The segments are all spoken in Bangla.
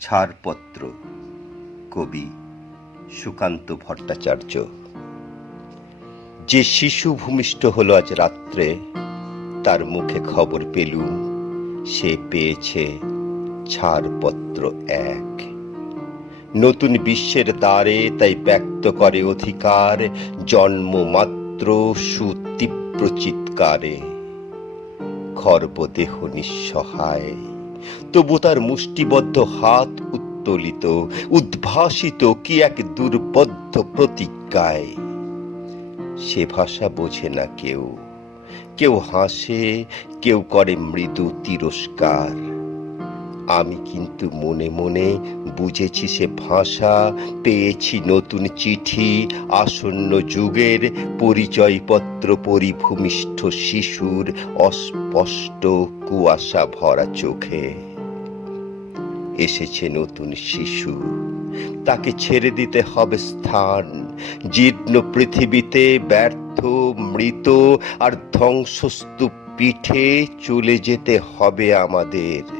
ছাড়পত্র। কবি সুকান্ত ভট্টাচার্য। যে শিশু ভূমিষ্ঠ হলো আজ রাত্রে, তার মুখে খবর পেলুম, সে পেয়েছে ছাড়পত্র এক। নতুন বিশ্বের দ্বারে তাই ব্যক্ত করে অধিকার, জন্ম জন্মমাত্র সুতীব্র চিৎকারে। খর্বদেহ নিঃসহায়। তবু তার মুষ্টিবদ্ধ হাত উত্তোলিত, উদ্ভাসিত কি এক দুর্বদ্ধ প্রতিজ্ঞায়? সে ভাষা বোঝে না কেউ। কেউ হাসে, কেউ করে মৃদু তিরস্কার। আমি কিন্তু মনে মনে বুঝেছি সে ভাষা, পেয়েছি নতুন চিঠি, আসন্ন যুগের পরিচয়পত্র, পরিভূমিষ্ঠ শিশুর অস্পষ্ট কুয়াশা ভরা চোখে। এসেছে নতুন শিশু। তাকে ছেড়ে দিতে হবে স্থান। জীর্ণ পৃথিবীতে ব্যর্থ, মৃত আর ধ্বংসস্তূপ পিঠে চলে যেতে হবে আমাদের।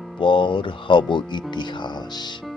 তারপর হব ইতিহাস।